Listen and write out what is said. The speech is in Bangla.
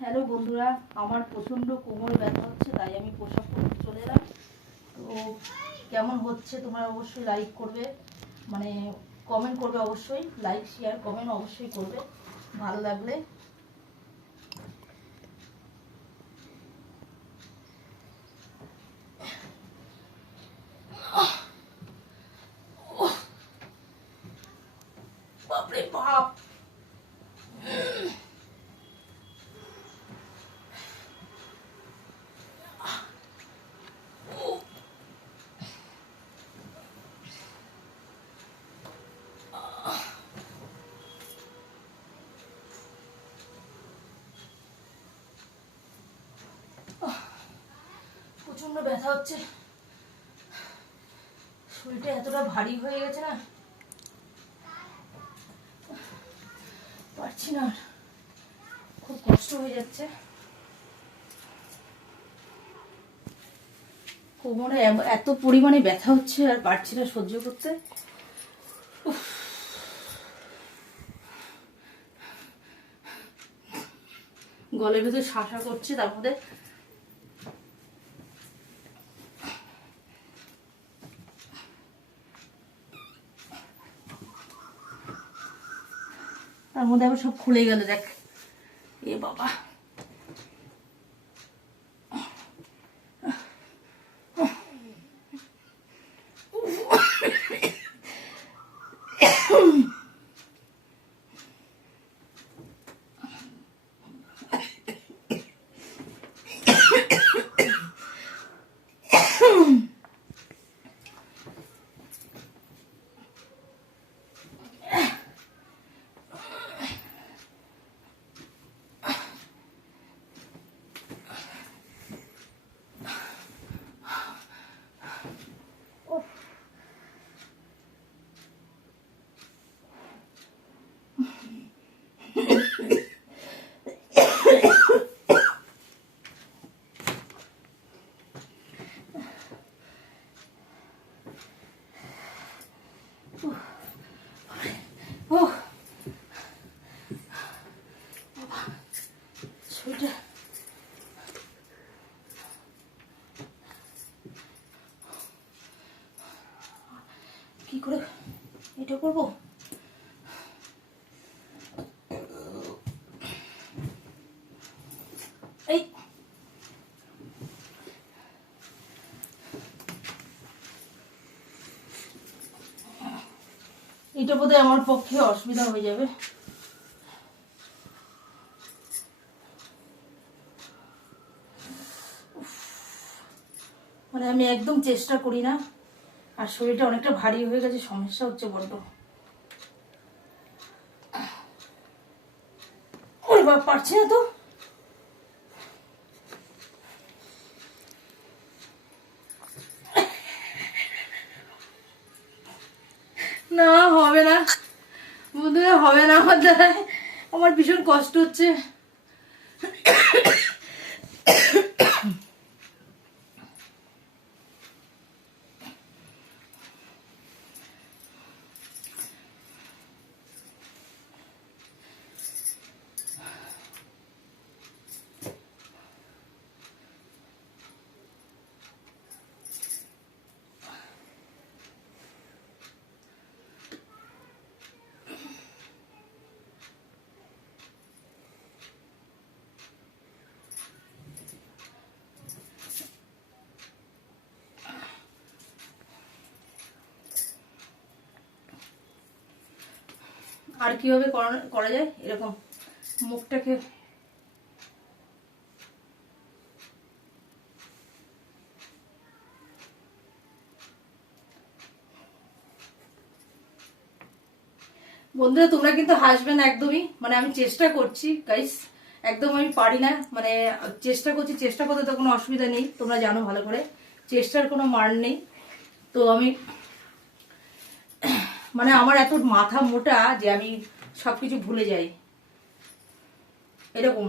হ্যালো বন্ধুরা, আমার প্রচণ্ড কোমর ব্যথা হচ্ছে, তাই আমি পোশাক পরতে চলে এলাম। তো কেমন হচ্ছে তোমরা অবশ্যই লাইক করবে, মানে কমেন্ট করবে, অবশ্যই লাইক শেয়ার কমেন্ট অবশ্যই করবে ভালো লাগলে। বাপরে বাপ, প্রচন্ড ব্যথা হচ্ছে, শরীরটা এতটা ভারী হয়ে গেছে না, পারছি না, খুব কষ্ট হয়ে যাচ্ছে। কোমরে এত পরিমাণে ব্যথা হচ্ছে আর পারছি না সহ্য করতে। গলের ভিতরে শাঁসা করছে, তার মধ্যে আবার সব খুলে গেল, দেখ এ বাবা। কি করে এটা করবো? এই এটা বোধহয় আমার পক্ষে অসুবিধা হয়ে যাবে। মানে আমি একদম চেষ্টা করি না, আর শরীরটা অনেকটা ভারী হয়ে গেছে, সমস্যা হচ্ছে বড্ড। ওরে বাবা, পারছি না তো। না হবে না বন্ধুরা, হবে না আমার দ্বারা, আমার ভীষণ কষ্ট হচ্ছে। আর কিভাবে করা যায় এরকম মুখটাকে? বন্ধুরা তোমরা কিন্তু হাসবে না একদমই, মানে আমি চেষ্টা করছি গাইস, একদম আমি পারি না, মানে চেষ্টা করছি, চেষ্টা করতে তো কোনো অসুবিধা নেই, তোমরা জানো ভালো করে চেষ্টার কোনো মান নেই। তো আমি মানে আমার এত মাথা মোটা যে আমি সবকিছু ভুলে যাই এরকম।